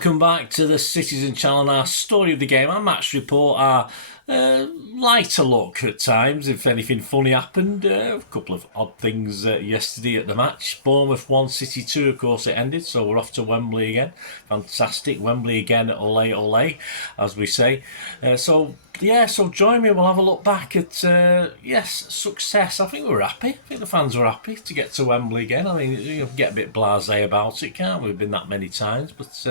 welcome back to the Citizen Channel, our story of the game, our match report, our lighter look at times, if anything funny happened. A couple of odd things yesterday at the match. Bournemouth 1, City 2, of course it ended, so we're off to Wembley again. Fantastic. Wembley again, ole ole, as we say. So join me, we'll have a look back at, success. I think we were happy. I think the fans were happy to get to Wembley again. I mean, you get a bit blasé about it, can't we? We've been that many times, but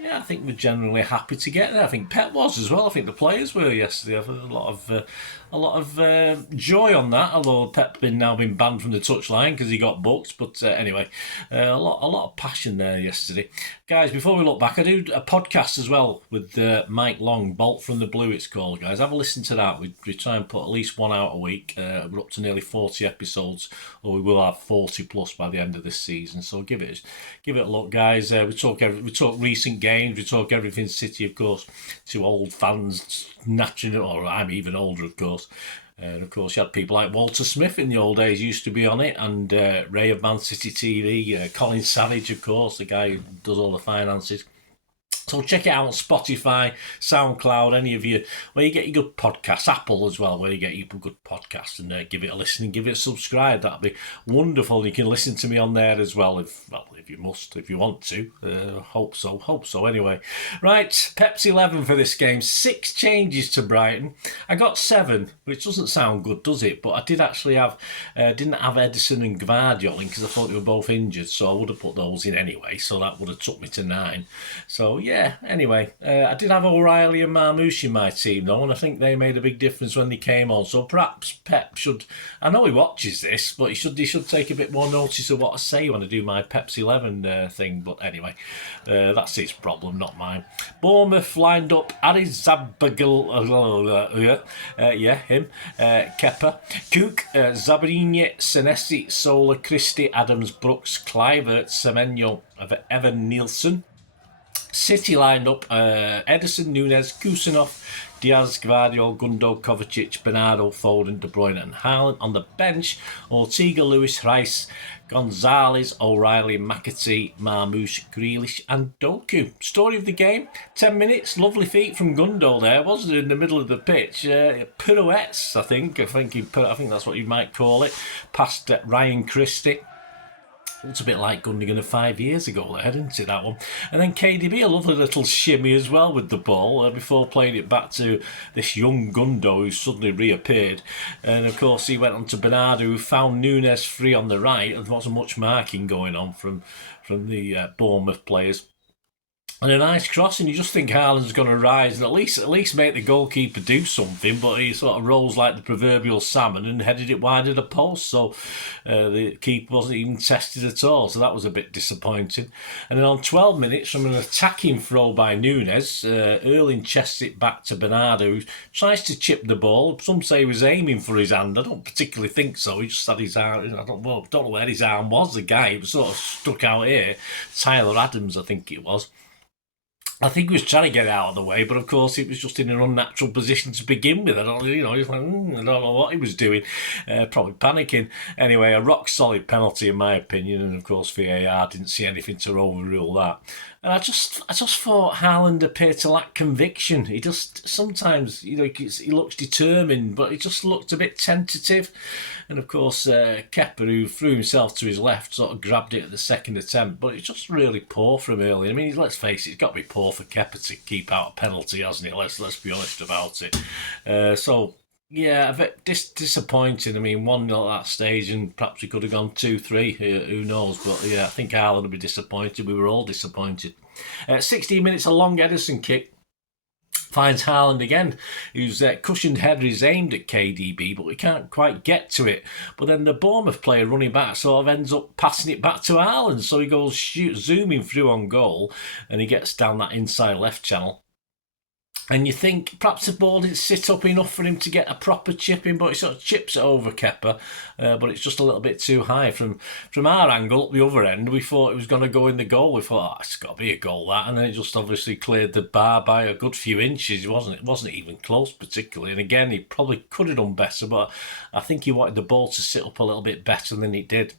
I think we're generally happy to get there. I think Pep was as well. I think the players were yesterday. I've had a lot of joy on that. Although Pep now been banned from the touchline because he got booked. But anyway, a lot of passion there yesterday, guys. Before we look back, I do a podcast as well with Mike Long, Bolt from the Blue. It's called, guys. Have a listen to that. We try and put at least one out a week. We're up to nearly 40 episodes, or we will have 40 plus by the end of this season. So give it a look, guys. We talk recent games. We talk everything City, of course, to old fans, naturally, or I'm even older, of course. And of course, you had people like Walter Smith in the old days used to be on it, and Ray of Man City TV, Colin Savage, of course, the guy who does all the finances. So check it out on Spotify, SoundCloud, any of you, where you get your good podcasts, Apple as well, where you get your good podcasts, and give it a listen and give it a subscribe. That'd be wonderful. You can listen to me on there as well, if you want to. Hope so. Anyway, right, Pep's 11 for this game. 6 changes to Brighton. I got 7, which doesn't sound good, does it? But I did actually didn't have Edison and Gvardiol in because I thought they were both injured, so I would have put those in anyway. So that would have took me to 9. So anyway, I did have O'Reilly and Marmouche in my team though, and I think they made a big difference when they came on. So perhaps Pep should, I know he watches this, but he should take a bit more notice of what I say when I do my Pep's 11 thing. But anyway, that's his problem, not mine. Bournemouth lined up Arizabagil, him, Kepa, Cook, Zabarini, Senesi, Sola, Christie, Adams, Brooks, Clivert, Semenyo, Evan Nielsen. City lined up Edison, Nunes, Kusanov, Diaz, Gvardiol, Gundo, Kovacic, Bernardo, Foden, De Bruyne and Haaland. On the bench, Ortega, Lewis, Rice, Gonzalez, O'Reilly, McAtee, Marmouche, Grealish and Doku. Story of the game, 10 minutes, lovely feet from Gundo there, wasn't it, in the middle of the pitch? Pirouettes, I think that's what you might call it, past Ryan Christie. It's a bit like Gundogan of 5 years ago there, isn't it, that one? And then KDB, a lovely little shimmy as well with the ball before playing it back to this young Gundo who suddenly reappeared. And of course he went on to Bernardo, who found Nunes free on the right. There wasn't much marking going on from the Bournemouth players. And a nice cross, and you just think Haaland's going to rise and at least make the goalkeeper do something, but he sort of rolls like the proverbial salmon and headed it wide of the post, so the keeper wasn't even tested at all, so that was a bit disappointing. And then on 12 minutes, from an attacking throw by Nunes, Erling chests it back to Bernardo, who tries to chip the ball. Some say he was aiming for his hand. I don't particularly think so. He just had his arm, I don't know where his arm was, the guy. He was sort of stuck out here. Tyler Adams, I think it was. I think he was trying to get it out of the way, but of course it was just in an unnatural position to begin with. He was like, I don't know what he was doing, probably panicking. Anyway, a rock solid penalty in my opinion, and of course VAR didn't see anything to overrule that. And I just thought Haaland appeared to lack conviction. He just sometimes, he looks determined, but he just looked a bit tentative. And of course, Kepa, who threw himself to his left, sort of grabbed it at the second attempt. But it's just really poor from early. I mean, let's face it, it's got to be poor for Kepa to keep out a penalty, hasn't it? Let's be honest about it. A bit disappointing. I mean, 1-0 at that stage, and perhaps we could have gone 2-3. Who knows? But yeah, I think Haaland would be disappointed. We were all disappointed. 16 minutes, a long Edison kick. Finds Haaland again, whose cushioned header is aimed at KDB, but we can't quite get to it. But then the Bournemouth player running back sort of ends up passing it back to Haaland, so he goes zooming through on goal, and he gets down that inside left channel. And you think perhaps the ball didn't sit up enough for him to get a proper chip in, but he sort of chips it over Kepa, but it's just a little bit too high. From our angle, up the other end, we thought it was going to go in the goal. We thought, it's got to be a goal, that. And then it just obviously cleared the bar by a good few inches. It wasn't even close particularly. And again, he probably could have done better, but I think he wanted the ball to sit up a little bit better than it did.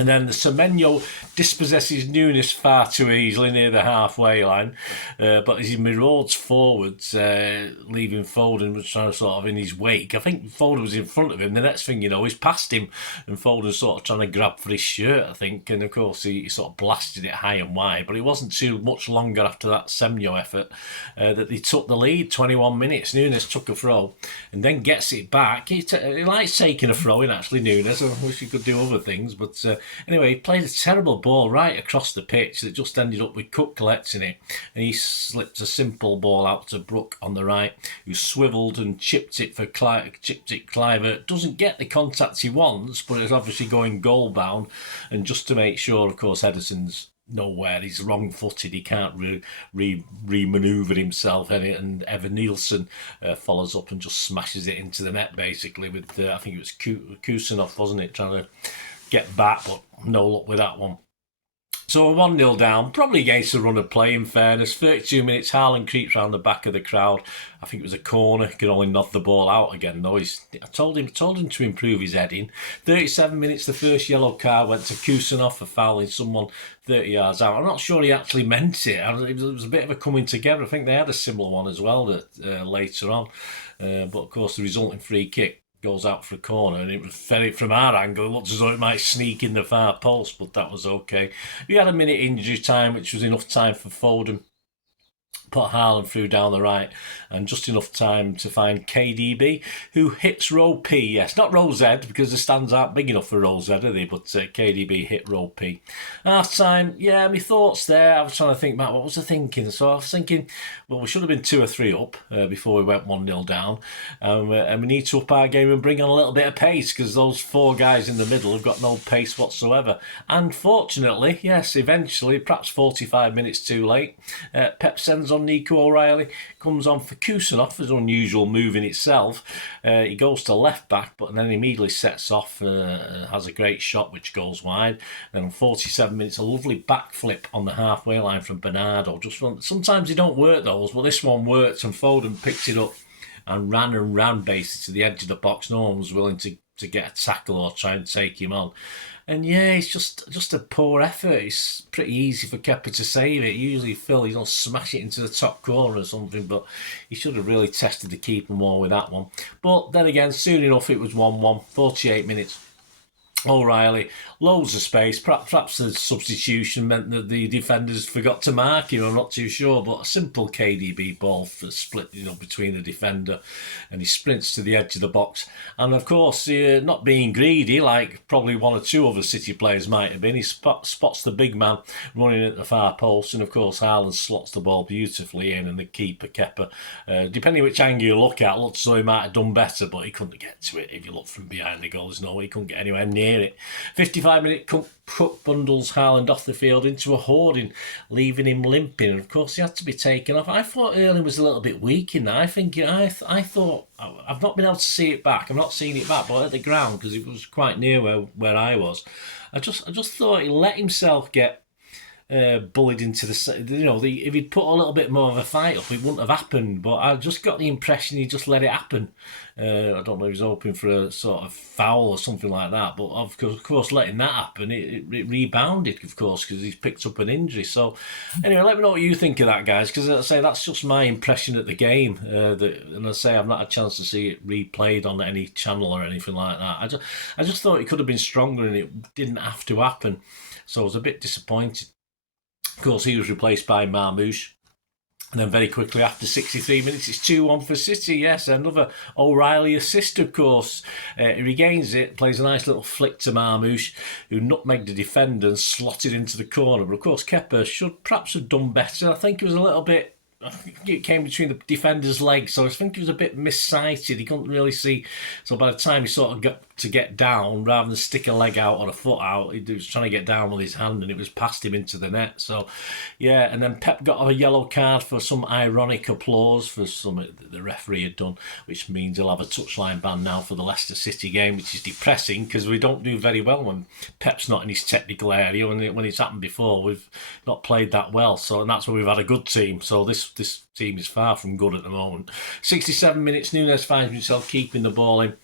And then the Semenyo dispossesses Nunes far too easily near the halfway line. But as he marauds forwards, leaving Foden was trying to sort of in his wake. I think Foden was in front of him. The next thing you know, he's past him, and Foden sort of trying to grab for his shirt, I think. And of course, he sort of blasted it high and wide. But it wasn't too much longer after that Semenyo effort that they took the lead. 21 minutes. Nunes took a throw and then gets it back. He likes taking a throw in, actually, Nunes. I wish he could do other things, but. Anyway, he played a terrible ball right across the pitch that just ended up with Cook collecting it, and he slipped a simple ball out to Brook on the right, who swivelled and chipped it Kluivert. Doesn't get the contact he wants, but it's obviously going goal bound, and just to make sure, of course, Ederson's nowhere. He's wrong-footed. He can't re-manoeuvre himself, and Evan Nielsen follows up and just smashes it into the net, basically, with, I think it was Kusanov, wasn't it, trying to get back, but no luck with that one. So 1-0 down, probably against the run of play, in fairness. 32 minutes, Haaland creeps round the back of the crowd. I think it was a corner. He could only nod the ball out again, though. I told him to improve his heading. 37 minutes, the first yellow card went to Kusanov for fouling someone 30 yards out. I'm not sure he actually meant it. It was a bit of a coming together. I think they had a similar one as well later on. But, of course, the resulting free kick goes out for a corner, and it was very, from our angle, it looked as though it might sneak in the far post, but that was okay. We had a minute injury time, which was enough time for Foden. Put Haaland through down the right, and just enough time to find KDB, who hits row P. Yes, not row Z, because the stands aren't big enough for row Z, are they? But KDB hit row P. Half time, yeah, my thoughts there. I was trying to think back, what was I thinking? So I was thinking, well, we should have been 2 or 3 up before we went 1-0 down. And we need to up our game and bring on a little bit of pace, because those 4 guys in the middle have got no pace whatsoever. And fortunately, yes, eventually, perhaps 45 minutes too late, Pep sends on Nico O'Reilly, comes on for Kusanov, his unusual move in itself. He goes to left back, but then immediately sets off, has a great shot which goes wide. And in 47 minutes, a lovely backflip on the halfway line from Bernardo. Sometimes they don't work those, but this one worked, and Foden picked it up and ran basically to the edge of the box. No one was willing to get a tackle or try and take him on. And yeah, it's just a poor effort. It's pretty easy for Kepa to save it. Usually Phil, he'll smash it into the top corner or something, but he should have really tested the keeper more with that one. But then again, soon enough it was 1-1, 48 minutes. O'Reilly, loads of space. Perhaps the substitution meant that the defenders forgot to mark him. I'm not too sure, but a simple KDB ball for split, between the defender, and he sprints to the edge of the box. And of course, not being greedy like probably 1 or 2 other City players might have been, he spots the big man running at the far post, and of course Haaland slots the ball beautifully in, and the keeper Kepa, depending which angle you look at, looks as though he might have done better, but he couldn't get to it. If you look from behind the goal, there's no way he couldn't get anywhere near it. 55-minute Cook bundles Haaland off the field into a hoarding, leaving him limping. And of course, he had to be taken off. I thought Erling was a little bit weak in that. I thought I've not been able to see it back. I'm not seeing it back, but at the ground, because it was quite near where I was. I just thought he let himself get bullied into the, if he'd put a little bit more of a fight up, it wouldn't have happened. But I just got the impression he just let it happen. I don't know if he was hoping for a sort of foul or something like that, but of course letting that happen, it rebounded, of course, because he's picked up an injury. So anyway, let me know what you think of that, guys, because as I say, that's just my impression at the game. And I say I've not had a chance to see it replayed on any channel or anything like that. I just thought it could have been stronger, and it didn't have to happen. So I was a bit disappointed. Of course, he was replaced by Marmouche. And then very quickly after 63 minutes, it's 2-1 for City. Yes, another O'Reilly assist, of course. He regains it, plays a nice little flick to Marmouche, who nutmegged the defender and slotted into the corner. But of course, Kepa should perhaps have done better. I think it was a little bit... I think it came between the defender's legs, so I think he was a bit missighted. He couldn't really see. So by the time he sort of got to get down, rather than stick a leg out or a foot out, he was trying to get down with his hand, and it was past him into the net. So, yeah, and then Pep got a yellow card for some ironic applause for something that the referee had done, which means he'll have a touchline ban now for the Leicester City game, which is depressing because we don't do very well when Pep's not in his technical area. When it's happened before, we've not played that well. So, and that's where we've had a good team. So this team is far from good at the moment. 67 minutes, Nunes finds himself keeping the ball in.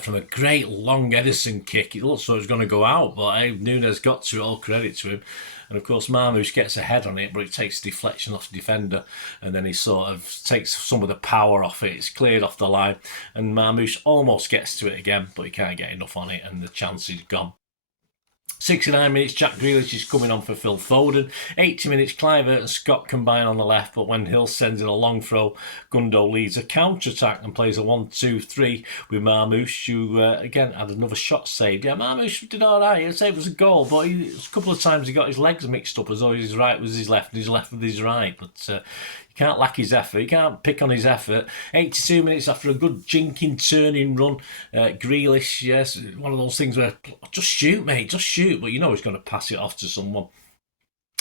from a great long Edison kick. It looked so it was going to go out, but Nunes got to it, all credit to him. And of course, Marmoush gets a head on it, but it takes deflection off the defender, and then he sort of takes some of the power off it. It's cleared off the line, and Marmoush almost gets to it again, but he can't get enough on it, and the chance is gone. 69 minutes, Jack Grealish is coming on for Phil Foden. 80 minutes, Kluivert and Scott combine on the left, but when Hill sends in a long throw, Gundo leads a counter-attack and plays a 1-2-3 with Marmoush, who, again, had another shot saved. Yeah, Marmoush did all right. I'd say it was a goal, but a couple of times he got his legs mixed up as though his right was his left and his left was his right. But can't lack his effort. You can't pick on his effort. 82 minutes after a good jinking, turning run. Grealish, yes, one of those things where just shoot, mate, just shoot. But you know he's going to pass it off to someone.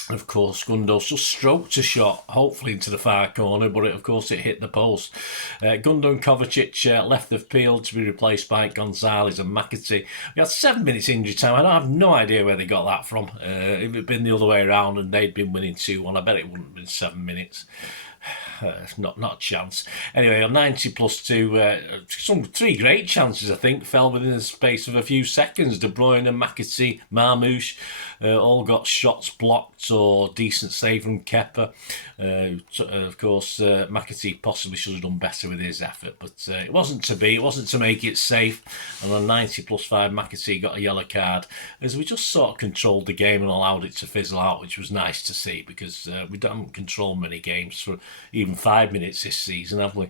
And of course, Gundo just stroked a shot, hopefully into the far corner, but of course it hit the post. Gundo and Kovacic left the field to be replaced by Gonzalez and McAtee. We had 7 minutes injury time. I have no idea where they got that from. If it had been the other way around and they'd been winning 2-1, I bet it wouldn't have been 7 minutes. Not a chance. Anyway, on 90 plus 2, some 3 great chances, I think, fell within the space of a few seconds. De Bruyne, McAtee, Marmoush all got shots blocked or decent save from Kepa. Of course, McAtee possibly should have done better with his effort, but it wasn't to be. It wasn't to make it safe. And on 90 plus 5, McAtee got a yellow card as we just sort of controlled the game and allowed it to fizzle out, which was nice to see because we don't control many games for even 5 minutes this season, have we?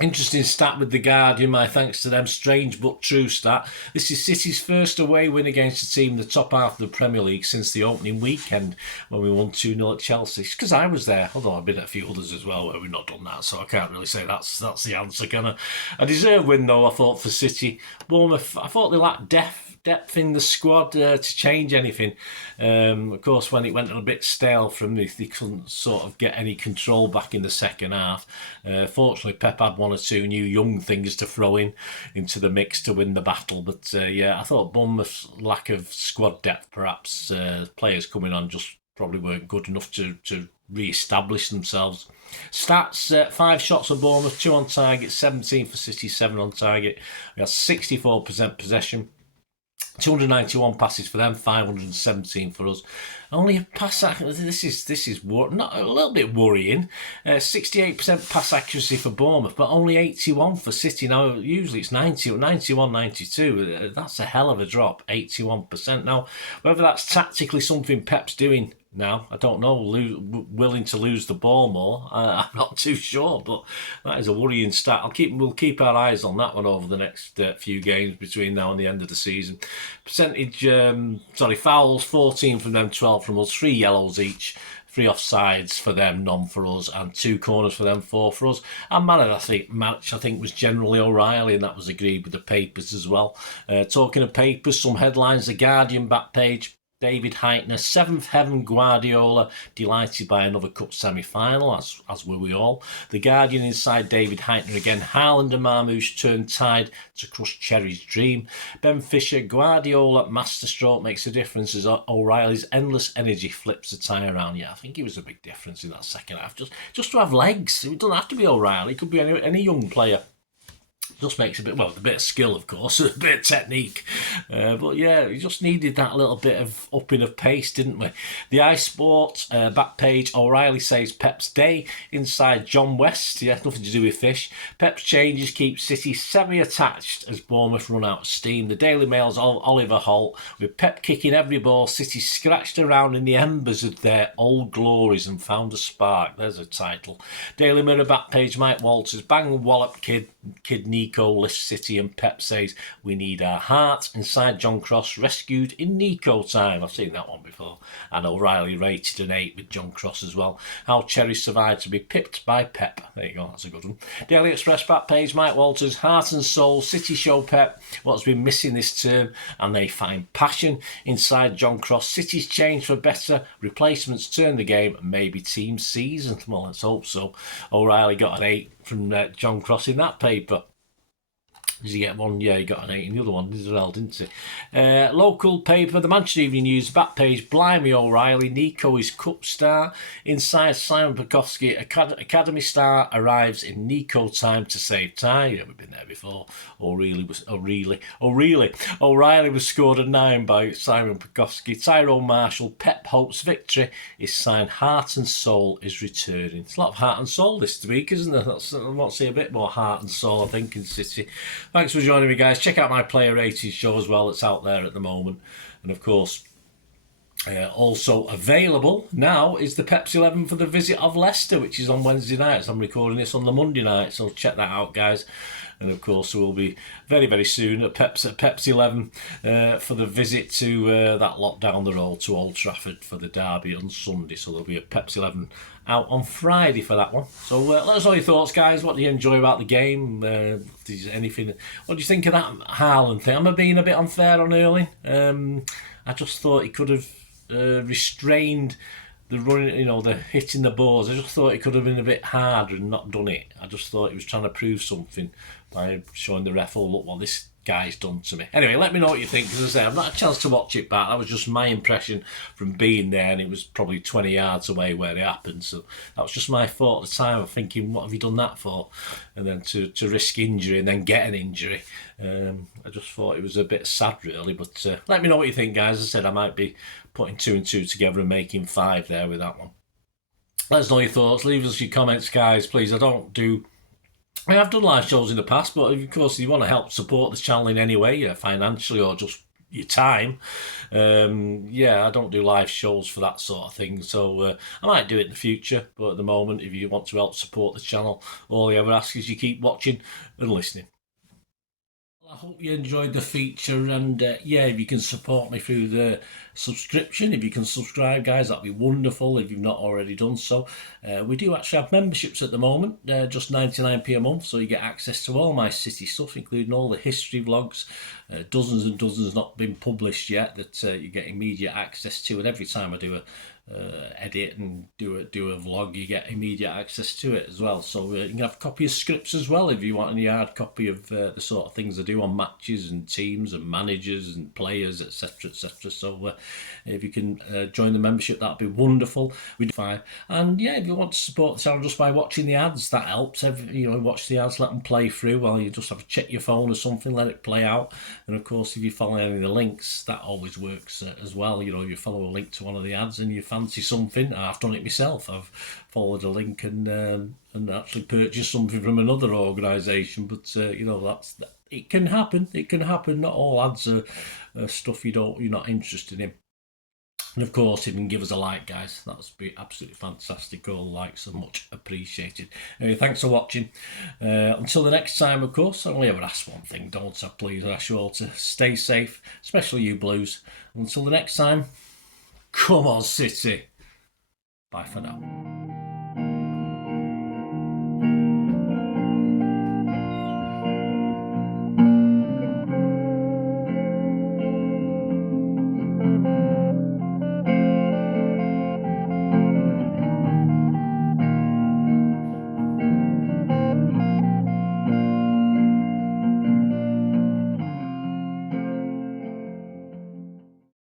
Interesting stat with The Guardian, my thanks to them. Strange but true stat. This is City's first away win against a team in the top half of the Premier League since the opening weekend when we won 2-0 at Chelsea. Because I was there, although I've been at a few others as well where we've not done that, so I can't really say that's the answer, can I? A deserved win, though, I thought, for City. Bournemouth, I thought they lacked depth in the squad to change anything. Of course, when it went a bit stale from them, they couldn't sort of get any control back in the second half. Fortunately, Pep had 1 or 2 new young things to throw into the mix to win the battle. But yeah, I thought Bournemouth's lack of squad depth, perhaps players coming on just probably weren't good enough to re-establish themselves. Stats, 5 shots for Bournemouth, 2 on target, 17 for City, 7 on target. We had 64% possession. 291 passes for them, 517 for us. Only a pass. This is not a little bit worrying. 68% pass accuracy for Bournemouth, but only 81 for City. Now usually it's 90, 91, 92. That's a hell of a drop. 81%. Now whether that's tactically something Pep's doing now, I don't know. Willing to lose the ball more, I'm not too sure. But that is a worrying stat. We'll keep our eyes on that one over the next few games between now and the end of the season. Percentage, fouls, 14 from them, 12 from us, 3 yellows each. 3 offsides for them, none for us, and 2 corners for them, 4 for us. And man of the match, I think, was generally O'Reilly, and that was agreed with the papers as well. Talking of papers, some headlines: The Guardian back page. David Heitner, 7th heaven Guardiola, delighted by another cup semi-final, as were we all. The Guardian inside David Heitner again. Haaland and Marmoush turned tide to crush Cherry's dream. Ben Fisher, Guardiola masterstroke makes a difference as O'Reilly's endless energy flips the tie around. Yeah, I think it was a big difference in that second half. Just to have legs. It doesn't have to be O'Reilly. It could be any young player. Just makes a bit of skill, of course, a bit of technique. But yeah, we just needed that little bit of upping of pace, didn't we? The iSport back page, O'Reilly saves Pep's day. Inside John West, yeah, nothing to do with fish. Pep's changes keep City semi-attached as Bournemouth run out of steam. The Daily Mail's Oliver Holt, with Pep kicking every ball, City scratched around in the embers of their old glories and found a spark. There's a title. Daily Mirror back page, Mike Walters, bang wallop kid Nico lifts City and Pep says we need our heart. Inside John Cross, rescued in Nico time. I've seen that one before. And O'Reilly rated an 8 with John Cross as well. How Cherry survived to be pipped by Pep. There you go, that's a good one. Daily Express back page, Mike Walters, heart and soul, City show Pep what's been missing this term and they find passion. Inside John Cross, City's changed for better, replacements turn the game and maybe team season. Well, let's hope so. O'Reilly got an 8 from John Cross in that paper. Did you get one? Yeah, he got an 8 in the other one as well, didn't he? Local paper, the Manchester Evening News, back page, Blimey O'Reilly, Nico is cup star. Inside, Simon Pekowski, Academy star, arrives in Nico time to save tie. Yeah, we've been there before. O'Reilly was scored a 9 by Simon Pekowski. Tyrone Marshall, Pep hopes victory is signed. Heart and soul is returning. It's a lot of heart and soul this week, isn't there? I want to see a bit more heart and soul, I think, in City. Thanks for joining me, guys. Check out my player ratings show as well. It's out there at the moment. And, of course, also available now is the Pepsi 11 for the visit of Leicester, which is on Wednesday nights. I'm recording this on the Monday night, so check that out, guys. And, of course, we'll be very, very soon at Pepsi 11 for the visit to that lot down the road to Old Trafford for the derby on Sunday. So there'll be a Pepsi 11 out on Friday for that one. So let us know your thoughts, guys. What do you enjoy about the game? Anything? What do you think of that Haaland thing? Am I being a bit unfair on Erling? I just thought he could have restrained the running, the hitting the balls. I just thought he could have been a bit harder and not done it. I just thought he was trying to prove something by showing the ref, oh, look what this guy's done to me. Anyway, let me know what you think, because as I say, I've not had a chance to watch it back. That was just my impression from being there, and it was probably 20 yards away where it happened. So that was just my thought at the time. I'm thinking, what have you done that for? And then to risk injury and then get an injury. I just thought it was a bit sad, really. But let me know what you think, guys. As I said, I might be putting 2 and 2 together and making 5 there with that one. Let us know your thoughts. Leave us your comments, guys, please. I have done live shows in the past, but of course, if you want to help support this channel in any way, financially or just your time, I don't do live shows for that sort of thing. So I might do it in the future, but at the moment, if you want to help support the channel, all I ever ask is you keep watching and listening. I hope you enjoyed the feature, and if you can support me through the subscription, if you can subscribe, guys, that'd be wonderful if you've not already done so. We do actually have memberships at the moment, just 99p a month, so you get access to all my City stuff, including all the history vlogs, dozens and dozens not been published yet that you get immediate access to, and every time I do a edit and do a vlog, you get immediate access to it as well. So you can have a copy of scripts as well if you want any hard copy of the sort of things I do on matches and teams and managers and players, etc, etc. So if you can join the membership, that'd be wonderful. We do 5, and if you want to support the channel just by watching the ads, that helps. Watch the ads, let them play through while you just have to check your phone or something, let it play out. And of course, if you follow any of the links, that always works as well. If you follow a link to one of the ads and you fancy something, I've done it myself. I've followed a link and actually purchased something from another organisation. But it can happen. It can happen. Not all ads are stuff you're not interested in. And of course, if you can give us a like, guys, that would be absolutely fantastic. All likes are much appreciated. Anyway, thanks for watching. Until the next time, of course, I only ever ask one thing, don't I? Please, I ask you all to stay safe, especially you Blues. Until the next time, come on, City. Bye for now.